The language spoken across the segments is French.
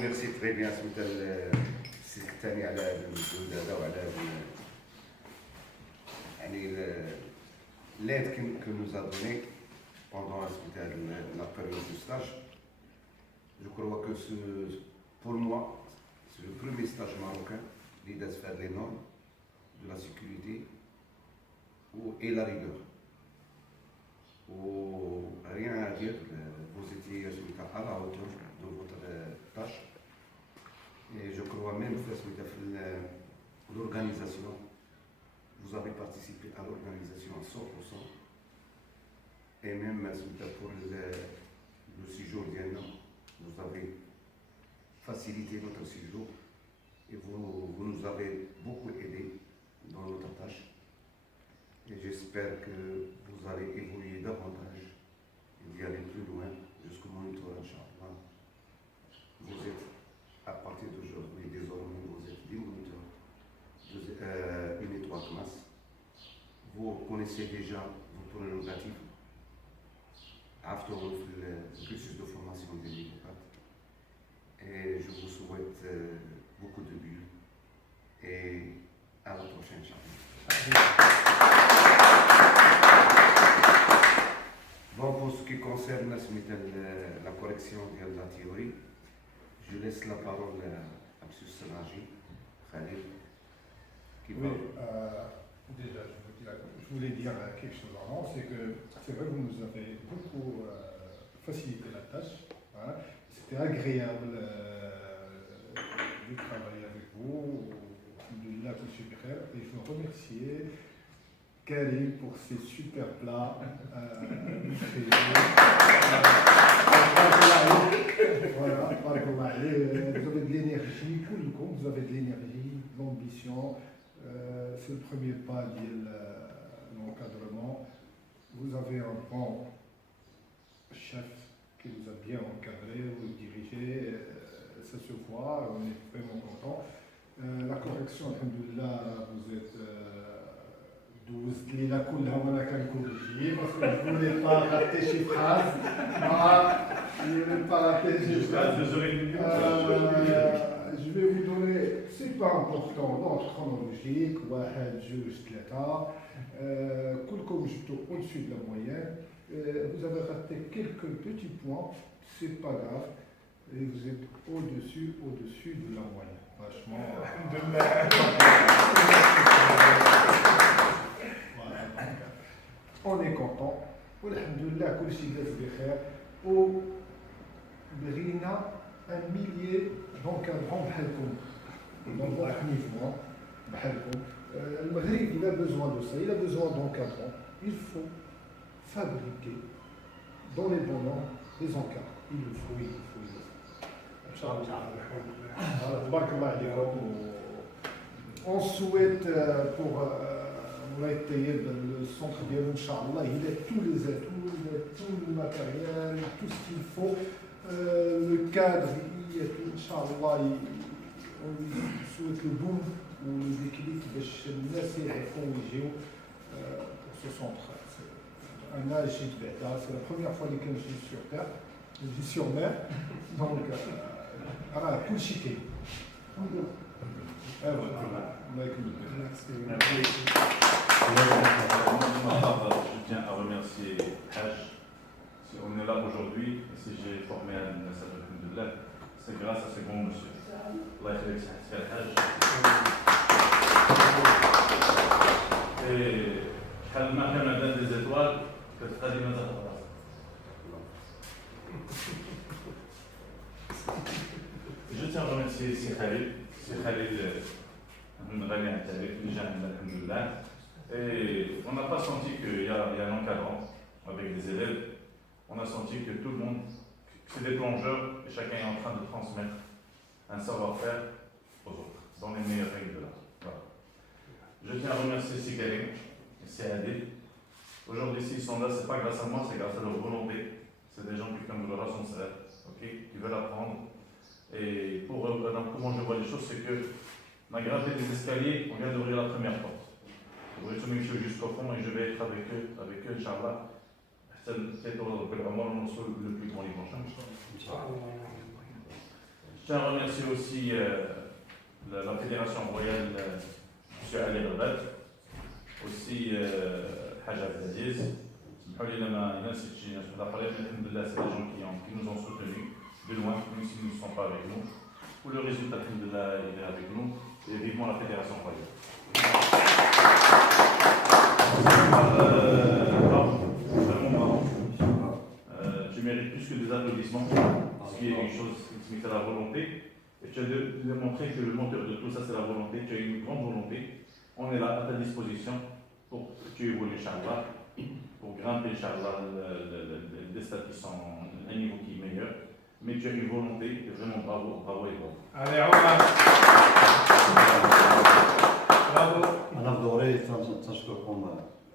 ميرسي تري بيان سميتها السلك الثاني على هذا المجهود هذا وعلى هذا يعني l'aide que nous a donné pendant la période du stage. Je crois que pour moi, c'est le premier stage marocain l'idée de faire les normes de la sécurité et la rigueur. Rien à dire, vous étiez à la hauteur de votre tâche. Et je crois même que l'organisation, vous avez participé à l'organisation à 100%. Et même pour le séjour d'Yann, vous avez facilité notre séjour et vous nous avez beaucoup aidé dans notre tâche. Et j'espère que vous allez évoluer davantage et d'y aller plus loin jusqu'au moniteur, Inch'Allah. Vous êtes, à partir d'aujourd'hui, désormais, vous êtes des moniteurs, une étoile classe. Vous connaissez déjà vos prérogatives after le cursus de formation des Ligopat. Et je vous souhaite beaucoup de buts et à la prochaine, Inch'Allah. Bon, pour ce qui concerne la correction de la théorie, je laisse la parole à M. Sanaji, Khalil, qui va... Déjà, je voulais dire quelque chose avant, c'est que c'est vrai que vous nous avez beaucoup facilité la tâche. Hein. C'était agréable de travailler avec vous, de la supérieure, et je veux remercier Karim pour ses super plats. Voilà, vous avez de l'énergie, vous avez de l'énergie, de l'ambition. C'est le premier pas de l'encadrement. Vous avez un bon chef qui vous a bien encadré, vous dirigez, ça se voit, on est vraiment content. La correction, alhamdoulilah, vous êtes دوزت لينا كلها وانا كنكورجي باسكو جو فولي با راتي شي فراز je vais pas rater شي فراز je vais vous donner c'est pas important l'ordre chronologique واحد جوج ثلاثة كلكم جبتوا au-dessus de la moyenne vous avez raté quelques petits points c'est pas grave et vous êtes au-dessus de la moyenne franchement on est content walhamdoulilah كلشي داز بخير وبغينا un millier d'encadrants بحالكم dans votre niveau بحالكم المغرب il a besoin de ça il a besoin d'encadrants il faut fabriquer dans les bons noms des encarts il le faut تبارك الله عليكم on souhaite pour le centre d'Yalou, Inch'Allah, il a tous les atouts, il a tout le matériel, tout ce qu'il faut. Le cadre, il y a tout, Inch'Allah, on lui souhaite le boom ou l'équilibre de الناس يعرفوا ويجيو pour ce centre. Un âge c'est la première fois que je suis sur terre, je suis sur mer, donc voilà, tout chiqué. Je tiens à remercier Haj. Si on est là aujourd'hui, et si j'ai formé un message de l'aide, c'est grâce à ce bon monsieur. Allah c'est Haj. Et Khalma Hamadan des étoiles, que Khadima Zahra. Je tiens à remercier Khalil. C'est Khalil. Et on n'a pas senti qu'il y a un encadrant avec des élèves. On a senti que tout le monde, c'est des plongeurs et chacun est en train de transmettre un savoir-faire aux autres, dans les meilleures règles de l'art. Voilà. Je tiens à remercier Sikarim et CAD. Aujourd'hui, s'ils sont là, ce n'est pas grâce à moi, c'est grâce à leur volonté. C'est des gens qui font de leur sincère, qui veulent apprendre. Et comment je vois les choses, c'est que on a gratté des escaliers, on vient d'ouvrir la première porte. Je vais soumettre jusqu'au fond et je vais être avec eux, Inch'Allah. C'est le plus grand dimanche. Je tiens à remercier aussi la Fédération Royale, M. Ali Rabat, aussi Haj Abdelaziz. C'est des gens qui nous ont soutenus de loin, même s'ils ne sont pas avec nous. Pour le résultat, alhamdoulilah, il est avec nous. Et vivement la Fédération Royale. Vraiment marrant. Tu mérites plus que des applaudissements, ce qui est une chose qui est la volonté. Et tu as démontré que le moteur de tout ça, c'est la volonté. Tu as une grande volonté. On est là à ta disposition pour que tu évolues, Inch'Allah, pour grimper, Inch'Allah, des stades qui sont à un niveau qui est meilleur. Mais tu as une volonté, et vraiment bravo, bravo et bravo. Allez, Omar. Bravo. أنا بدوري تنشكركم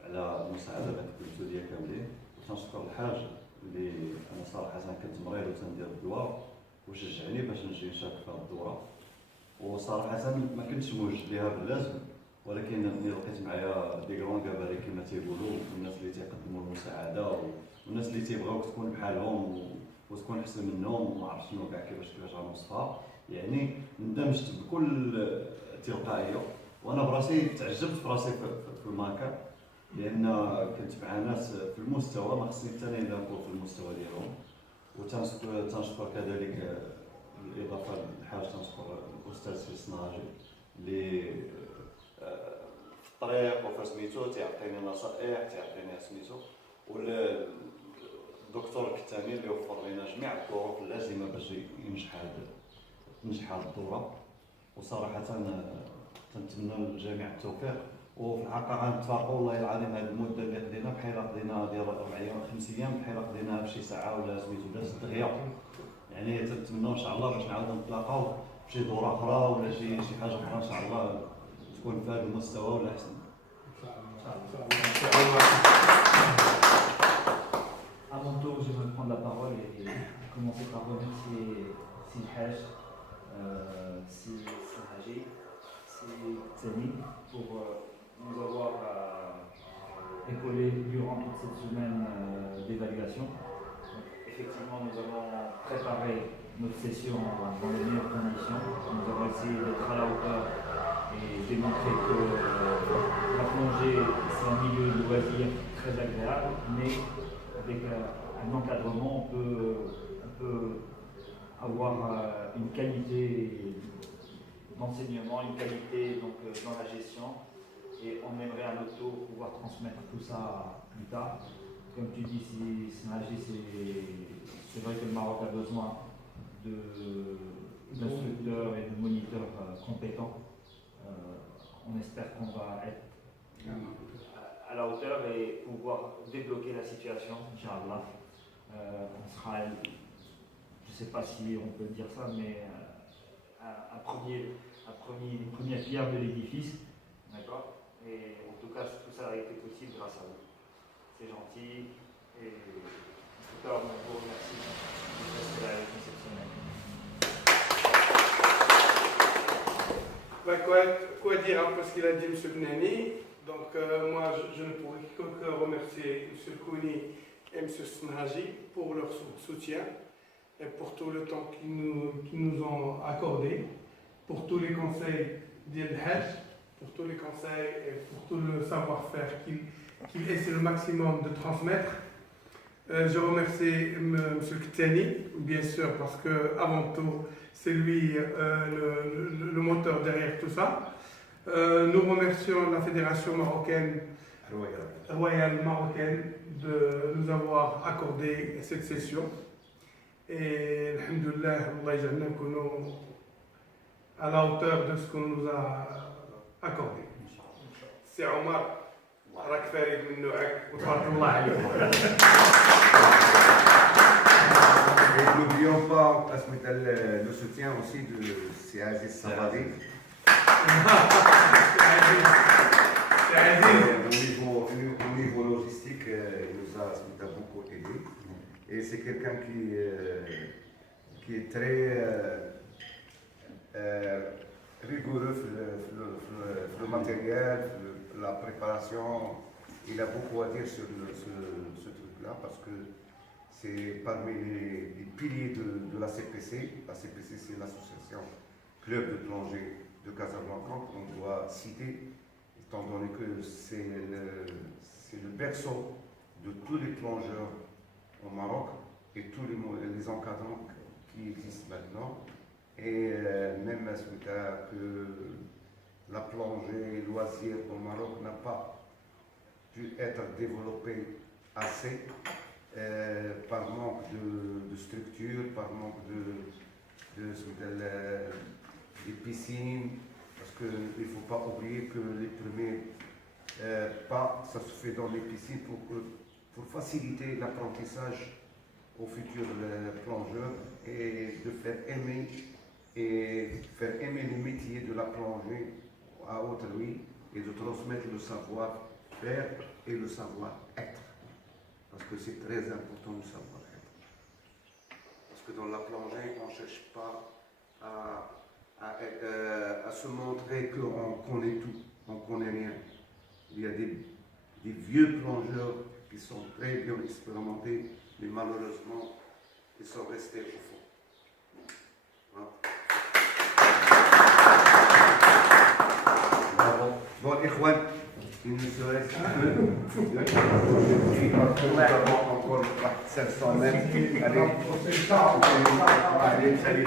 على المساعدة اللي قدمتوا ليا كاملين، وتنشكر الحاج اللي أنا صراحة كنت مريض وتندير الدواء وشجعني باش نجي نشارك في هذه الدورة، وصراحة ما كنتش موجد ليها باللازم، ولكن ملي لقيت معايا دي كرون كاباري كما تيقولوا، الناس اللي تيقدموا المساعدة والناس اللي تيبغاوك تكون بحالهم وتكون احسن منهم وما عرفت شنو كاع كيفاش غنوصفها، يعني اندمجت بكل تلقائيه، وانا براسي تعجبت براسي في الماكا، لان كنت مع ناس في المستوى ما خصني حتى انا نكون في المستوى ديالهم، وتنشكر كذلك بالاضافه للحاج تنشكر الاستاذ السناجي اللي في الطريق وفي سميتو تيعطيني نصائح، تيعطيني سميتو، الدكتور الكتاني اللي وفر لنا جميع الظروف اللازمه باش تنجح هذه الدوره، وصراحه تنتمنى للجميع التوفيق، وفي الحقيقه غنتفارقوا والله العظيم هذه المده اللي قضينا بحال قضينا ديال 4 ايام 5 ايام بحال قضيناها بشي ساعه ولا سميتو ولا 6 دغيا، يعني تنتمنى ان شاء الله باش نعاودوا نتلاقاو بشي دوره اخرى ولا شي حاجه اخرى ان شاء الله تكون في هذا المستوى ولا احسن. À mon tour, je vais prendre la parole et commencer par remercier Sinhaj, Sinhaji, Tseni pour nous avoir épaulés durant toute cette semaine d'évaluation. Effectivement, nous avons préparé notre session dans les meilleures conditions. Nous avons essayé d'être à la hauteur et démontrer que la plongée, c'est un milieu de loisirs très agréable, mais avec un encadrement, on peut avoir une qualité d'enseignement, une qualité donc, dans la gestion, et on aimerait à notre tour pouvoir transmettre tout ça plus tard. Comme tu dis, c'est vrai que le Maroc a besoin d'instructeurs et de moniteurs compétents. On espère qu'on va être à la hauteur et pouvoir débloquer la situation, Inch'Allah. On sera, je ne sais pas si on peut dire ça, mais une première pierre de l'édifice, d'accord. Et en tout cas, tout ça a été possible grâce à vous. C'est gentil et en tout cas, on vous remercie de rester là avec nous cette semaine. Quoi dire après ce qu'il a dit M. Bnani? Donc moi je ne pourrais que remercier M. Kouni et M. Snhaji pour leur soutien et pour tout le temps qu'ils nous ont accordé, pour tous les conseils d'El Hajj, pour tous les conseils et pour tout le savoir-faire qu'il essaie le maximum de transmettre. Je remercie M. Ktani, bien sûr, parce que avant tout, c'est lui le moteur derrière tout ça. Nous remercions la Fédération marocaine, royale marocaine, de nous avoir accordé cette session. Et alhamdoulilah, Allah yaj'alna nkunu à la hauteur de ce qu'on nous a accordé. C'est Omar, راك فارق من نوعك وتبارك الله عليك. Et n'oublions pas le soutien aussi de Aziz Sabari. Au niveau logistique, il nous a beaucoup aidé. Et c'est quelqu'un qui est très rigoureux sur le matériel, la préparation. Il a beaucoup à dire sur ce truc-là parce que C'est parmi les piliers de la CPC. La CPC, c'est l'association Club de plongée de Casablanca qu'on doit citer, étant donné que c'est le berceau de tous les plongeurs au Maroc et tous les encadrants qui existent maintenant. Et même suite à que la plongée loisir au Maroc n'a pas pu être développée assez par manque de structure, par manque des piscines, parce qu'il ne faut pas oublier que les premiers pas, ça se fait dans les piscines pour faciliter l'apprentissage aux futurs plongeurs et de faire aimer le métier de la plongée à autrui et de transmettre le savoir-faire et le savoir-être. Parce que c'est très important le savoir-être. Parce que dans la plongée, on ne cherche pas à se montrer qu'on connaît tout, on ne connaît rien. Il y a des vieux plongeurs qui sont très bien expérimentés, mais malheureusement, ils sont restés au fond. Voilà. Bon, Ikhwan, il nous reste encore 500 mètres. Allez, salut.